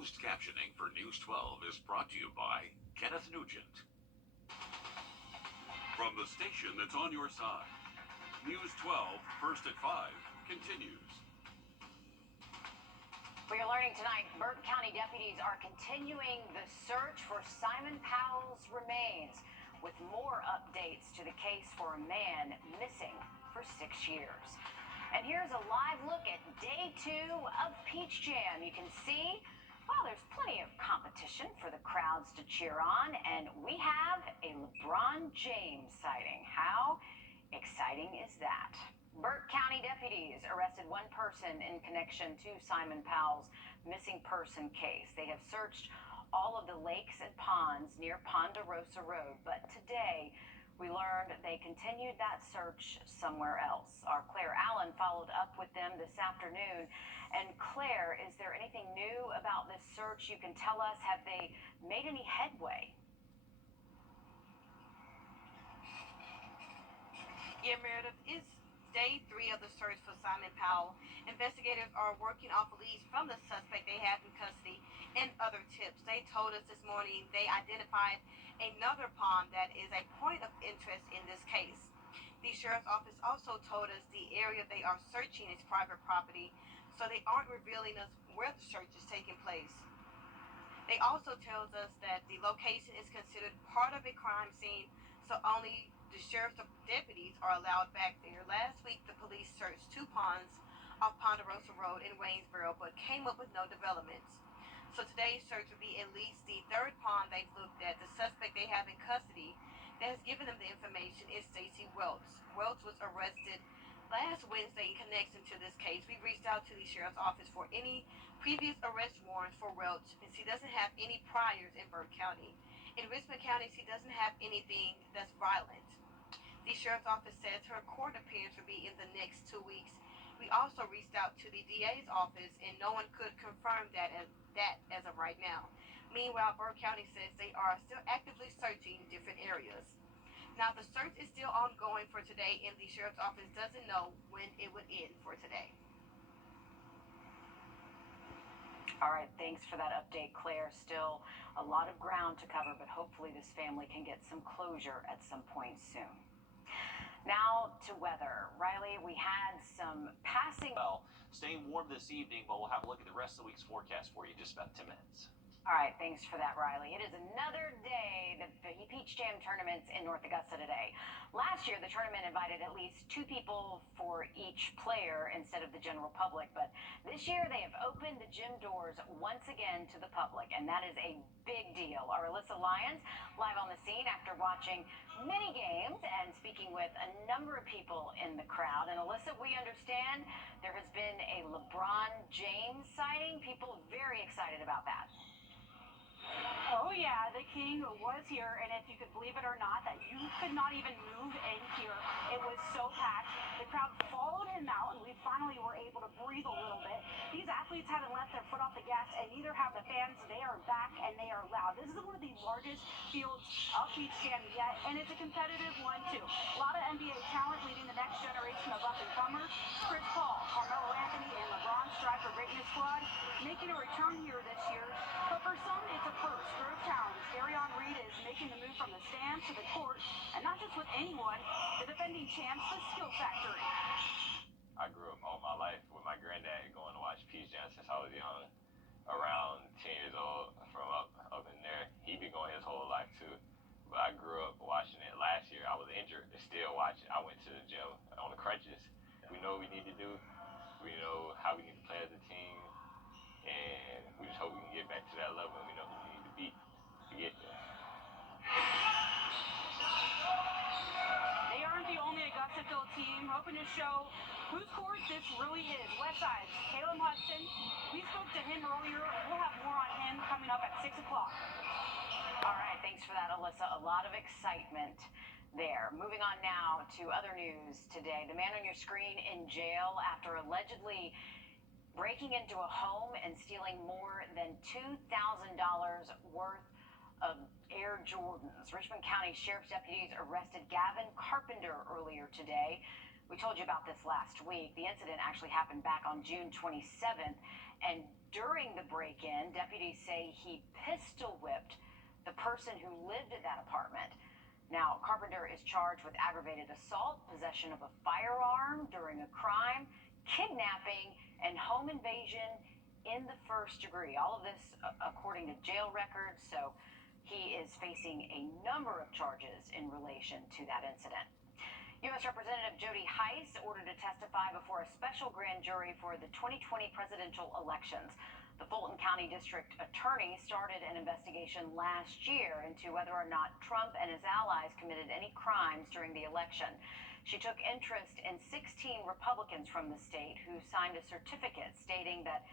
Closed captioning for News 12 is brought to you by Kenneth Nugent. From the station that's on your side, News 12, first at 5, continues. We are learning tonight, Burke County deputies are continuing the search for Simon Powell's remains, with more updates to the case for a man missing for 6 years. And here's a live look at day 2 of Peach Jam. You can see, well, there's plenty of competition for the crowds to cheer on, and we have a LeBron James sighting. How exciting is that? Burke County deputies arrested one person in connection to Simon Powell's missing person case. They have searched all of the lakes and ponds near Ponderosa Road, but today we learned they continued that search somewhere else. Our Claire Allen followed up with them this afternoon. And Claire, is there anything new about this search you can tell us? Have they made any headway? Yeah, Meredith, it's day 3 of the search for Simon Powell. Investigators are working off leads from the suspect they have in custody and other tips. They told us this morning they identified another pond that is a point of interest in this case. The sheriff's office also told us the area they are searching is private property, so they aren't revealing us where the search is taking place. They also tells us that the location is considered part of a crime scene, so only the sheriff's deputies are allowed back there. Last week, the police searched 2 ponds off Ponderosa Road in Waynesboro, but came up with no developments. So today's search will be at least the 3rd pond they've looked at. The suspect they have in custody that has given them the information is Stacey Welch. Welch was arrested last Wednesday in connection to this case. We reached out to the sheriff's office for any previous arrest warrants for Welch, and she doesn't have any priors in Burke County. In Richmond County, she doesn't have anything that's violent. The sheriff's office says her court appearance will be in the next 2 weeks. We also reached out to the DA's office, and no one could confirm that as of right now. Meanwhile, Burke County says they are still actively searching different areas. Now, the search is still ongoing for today, and the sheriff's office doesn't know when it would end for today. All right, thanks for that update, Claire. Still a lot of ground to cover, but hopefully this family can get some closure at some point soon. Now to weather. Riley, we had some passing. Well, staying warm this evening, but we'll have a look at the rest of the week's forecast for you in just about 10 minutes. All right, thanks for that, Riley. It is another day, the Peach Jam tournament's in North Augusta today. Last year, the tournament invited at least 2 people for each player instead of the general public, but this year they have opened the gym doors once again to the public, and that is a big deal. Our Alyssa Lyons live on the scene after watching many games and speaking with a number of people in the crowd. And Alyssa, we understand there has been a LeBron James sighting. People very excited about that. Oh yeah, the king was here, and if you could believe it or not, that you could not even move in here. It was so packed. The crowd followed him out, and we finally were able to breathe a little bit. These athletes haven't left their foot off the gas, and neither have the fans. They are back, and they are loud. This is one of the largest fields of Peach Jam yet, and it's a competitive one, too. A lot of NBA talent leading the next generation of up-and-comers. Chris Paul, Carmelo Anthony, and LeBron Strive for Greatness squad making a return here this year. But for some, it's a first for a challenge. Darion Reed is making the move from the stands to the court, and not just with anyone, the defending champs, the Skill Factory. I grew up all my life with my granddad going to watch Peach Jam since I was young, around 10 years old, from up in there. He'd been going his whole life too. But I grew up watching it. Last year I was injured and still watching. I went to the gym on the crutches. We know what we need to do. We know how we need to play as a team. And we just hope we can get back to that level, and we know who we need to beat to get there. They aren't the only Augusta-filled team hoping to show whose court this really is. Westside's Caleb Hudson. We spoke to him earlier. We'll have more on him coming up at 6 o'clock. All right, thanks for that, Alyssa. A lot of excitement there. Moving on now to other news today. The man on your screen in jail after allegedly breaking into a home and stealing more than $2,000 worth of Air Jordans. Richmond County Sheriff's deputies arrested Gavin Carpenter earlier today. We told you about this last week. The incident actually happened back on June 27th, And during the break-in, deputies say he pistol whipped the person who lived at that apartment. Now, Carpenter is charged with aggravated assault, possession of a firearm during a crime, kidnapping, and home invasion in the first degree. All of this according to jail records, so he is facing a number of charges in relation to that incident. U.S. Representative Jody Hice ordered to testify before a special grand jury for the 2020 presidential elections. The Fulton County District Attorney started an investigation last year into whether or not Trump and his allies committed any crimes during the election. She took interest in 16 Republicans from the state who signed a certificate stating that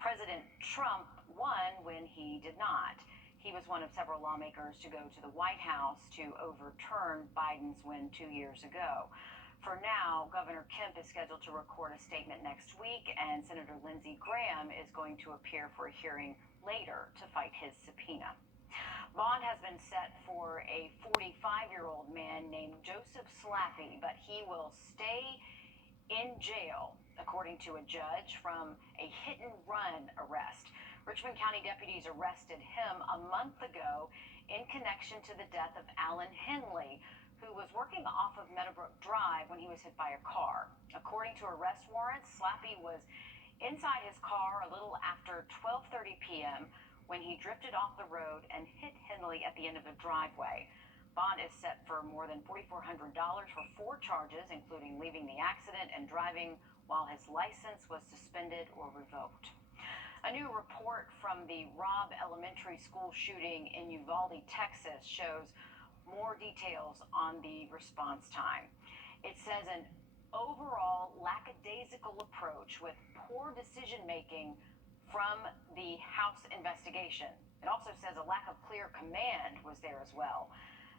President Trump won when he did not. He was one of several lawmakers to go to the White House to overturn Biden's win 2 years ago. For now, Governor Kemp is scheduled to record a statement next week, and Senator Lindsey Graham is going to appear for a hearing later to fight his subpoena. Bond has been set for a 45-year-old man named Joseph Slappy, but he will stay in jail, according to a judge, from a hit-and-run arrest. Richmond County deputies arrested him a month ago in connection to the death of Alan Henley, who was working off of Meadowbrook Drive when he was hit by a car. According to arrest warrants, Slappy was inside his car a little after 12:30 p.m. when he drifted off the road and hit Henley at the end of the driveway. Bond is set for more than $4,400 for 4 charges, including leaving the accident and driving while his license was suspended or revoked. A new report from the Robb Elementary School shooting in Uvalde, Texas, shows more details on the response time. It says an overall lackadaisical approach with poor decision-making from the House investigation. It also says a lack of clear command was there as well.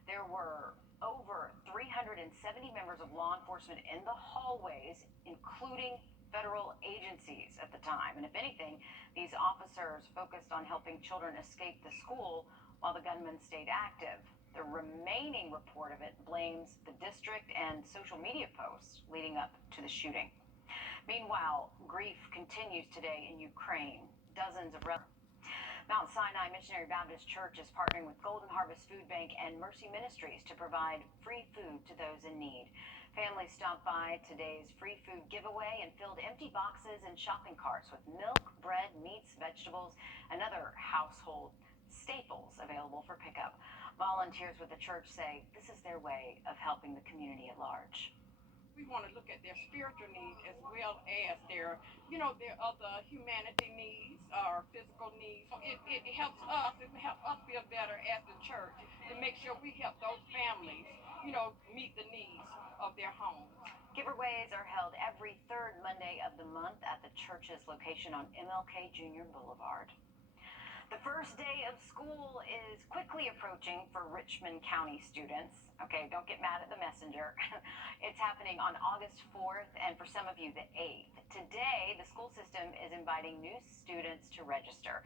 There were over 370 members of law enforcement in the hallways, including federal agencies at the time. And if anything, these officers focused on helping children escape the school while the gunman stayed active. The remaining report of it blames the district and social media posts leading up to the shooting. Meanwhile, grief continues today in Ukraine. Dozens of Mount Sinai Missionary Baptist Church is partnering with Golden Harvest Food Bank and Mercy Ministries to provide free food to those in need. Families stopped by today's free food giveaway and filled empty boxes and shopping carts with milk, bread, meats, vegetables, and other household staples available for pickup. Volunteers with the church say this is their way of helping the community at large. We want to look at their spiritual needs as well as their other humanity needs or physical needs. So it helps us feel better as the church to make sure we help those families, meet the needs of their homes. Giveaways are held every third Monday of the month at the church's location on MLK Jr. Boulevard. The first day of school is quickly approaching for Richmond County students. Okay, don't get mad at the messenger. It's happening on August 4th and for some of you the 8th. Today, the school system is inviting new students to register.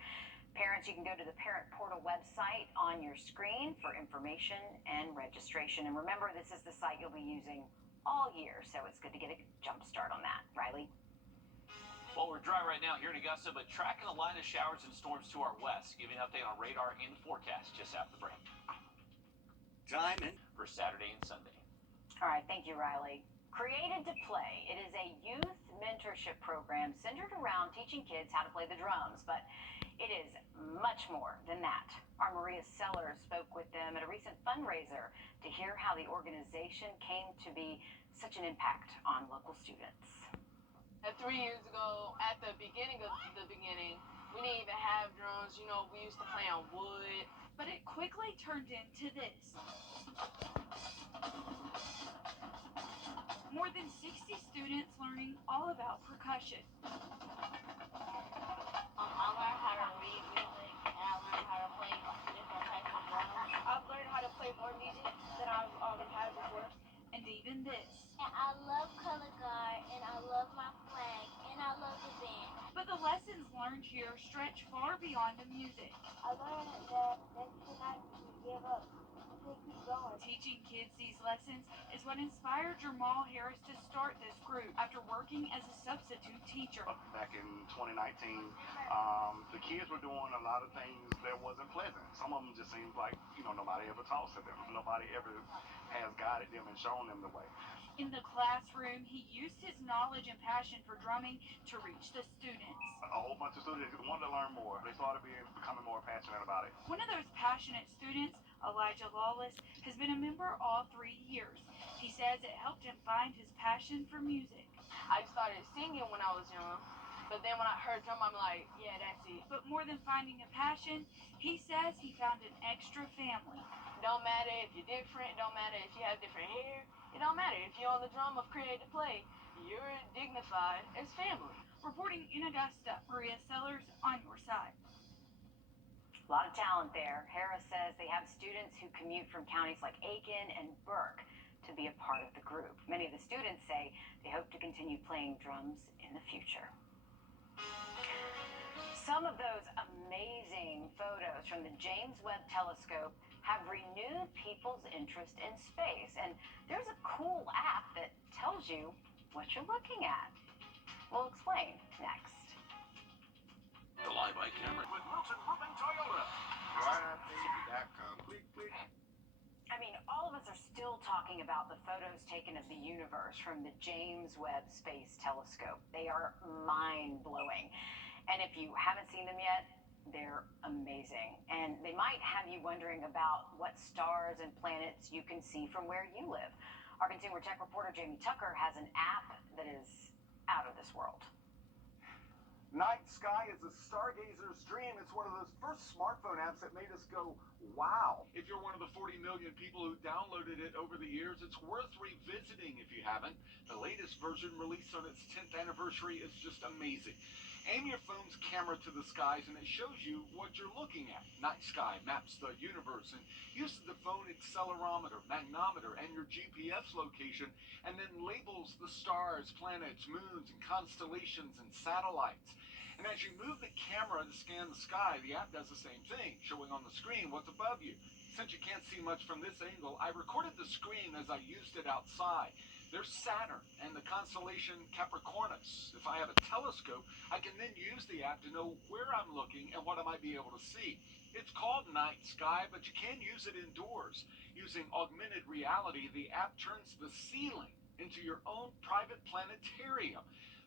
Parents, you can go to the Parent Portal website on your screen for information and registration. And remember, this is the site you'll be using all year, so it's good to get a jump start on that. Riley? Well, we're dry right now here in Augusta, but tracking a line of showers and storms to our west. Giving an update on radar and the forecast just after the break. Time in For Saturday and Sunday. All right, thank you, Riley. Created to Play. It is a youth mentorship program centered around teaching kids how to play the drums, but it is much more than that. Our Maria Sellers spoke with them at a recent fundraiser to hear how the organization came to be such an impact on local students. 3 years ago, at the beginning of the beginning, we didn't even have drums. We used to play on wood. But it quickly turned into this. More than 60 students learning all about percussion. I learned how to read music, and I learned how to play different types of drums. I've learned how to play more music than I've had before. And even this. And I love color guard, and I love my flag, and I love the band. But the lessons learned here stretch much far beyond the music. I learned that they should not give up. They keep going. Teaching kids these lessons is what inspired Jamal Harris to start this group after working as a substitute teacher. Back in 2019, the kids were doing a lot of things that wasn't pleasant. Some of them just seemed like, nobody ever talks to them. Nobody ever has guided them and shown them the way. In the classroom, he used his knowledge and passion for drumming to reach the students. A whole bunch of students wanted to learn more. They started becoming more passionate about it. One of those passionate students, Elijah Lawless, has been a member all 3 years. He says it helped him find his passion for music. I started singing when I was young, but then when I heard drum, I'm like, yeah, that's it. But more than finding a passion, he says he found an extra family. Don't matter if you're different, don't matter if you have different hair, it don't matter if you're on the drum of Creative Play, you're dignified as family. Reporting in Augusta, Maria Sellers on your side. A lot of talent there. Harris says they have students who commute from counties like Aiken and Burke to be a part of the group. Many of the students say they hope to continue playing drums in the future. Some of those amazing photos from the James Webb Telescope have renewed people's interest in space. And there's a cool app that tells you what you're looking at. We'll explain next. The Live by Camera with Wilson Roofing Toyota. RideOutBaby.com. Click, click. I mean, all of us are still talking about the photos taken of the universe from the James Webb Space Telescope. They are mind-blowing. And if you haven't seen them yet, they're amazing. And they might have you wondering about what stars and planets you can see from where you live. Our consumer tech reporter, Jamie Tucker, has an app that is out of this world. Night Sky is a stargazer's dream. It's one of those first smartphone apps that made us go, wow. If you're one of the 40 million people who downloaded it over the years, it's worth revisiting if you haven't. The latest version, released on its 10th anniversary, is just amazing. Aim your phone's camera to the skies and it shows you what you're looking at. Night Sky maps the universe and uses the phone accelerometer, magnometer, and your GPS location, and then labels the stars, planets, moons, and constellations and satellites. And as you move the camera to scan the sky, the app does the same thing, showing on the screen what's above you. Since you can't see much from this angle, I recorded the screen as I used it outside. There's Saturn and the constellation Capricornus. If I have a telescope, I can then use the app to know where I'm looking and what I might be able to see. It's called Night Sky, but you can use it indoors. Using augmented reality, the app turns the ceiling into your own private planetarium.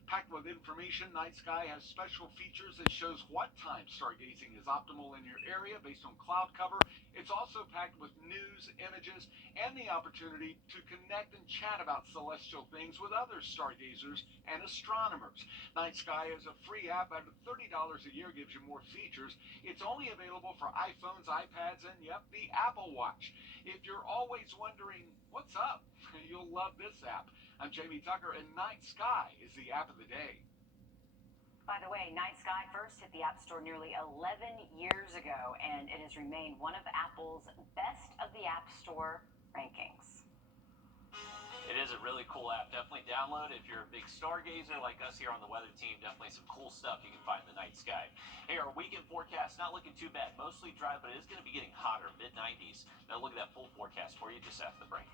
Packed with information, Night Sky has special features that shows what time stargazing is optimal in your area based on cloud cover. It's also packed with news, images, and the opportunity to connect and chat about celestial things with other stargazers and astronomers. Night Sky is a free app. Under $30 a year gives you more features. It's only available for iPhones, iPads, and yep, the Apple Watch. If you're always wondering, what's up? You'll love this app. I'm Jamie Tucker, and Night Sky is the app of the day. By the way, Night Sky first hit the App Store nearly 11 years ago, and it has remained one of Apple's best of the App Store rankings. It is a really cool app. Definitely download it if you're a big stargazer like us here on the weather team. Definitely some cool stuff you can find in the Night Sky. Hey, our weekend forecast not looking too bad. Mostly dry, but it is going to be getting hotter, mid-90s. Now look at that full forecast for you just after the break.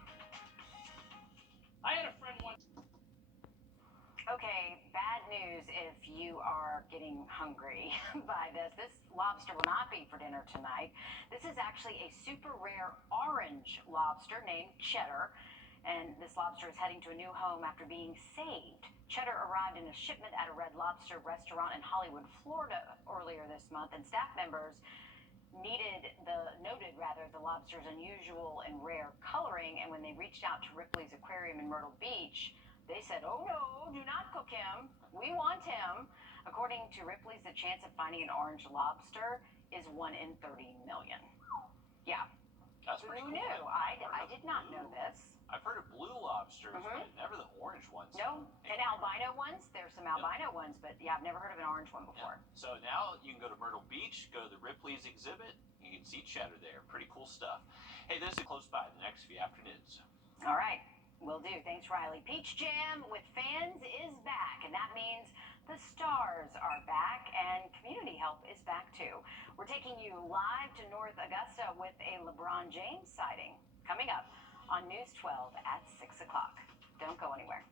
I had a friend once. Okay, bad news if you are getting hungry by this. This lobster will not be for dinner tonight. This is actually a super rare orange lobster named Cheddar. And this lobster is heading to a new home after being saved. Cheddar arrived in a shipment at a Red Lobster restaurant in Hollywood, Florida earlier this month, and staff members noted the lobster's unusual and rare coloring, and when they reached out to Ripley's Aquarium in Myrtle Beach, they said, "Oh no, do not cook him. We want him." According to Ripley's, the chance of finding an orange lobster is 1 in 30 million. Yeah. That's pretty Who cool. knew? I did not know this. I've heard of blue lobsters, but never the orange ones. No, and albino ones. There's some albino ones, but yeah, I've never heard of an orange one before. Yeah. So now you can go to Myrtle Beach, go to the Ripley's exhibit. You can see Cheddar there. Pretty cool stuff. Hey, this is close by the next few afternoons. All right, will do. Thanks, Riley. Peach Jam with fans is back, and that means The stars are back, and community help is back too. We're taking you live to North Augusta with a LeBron James sighting coming up on News 12 at 6 o'clock. Don't go anywhere.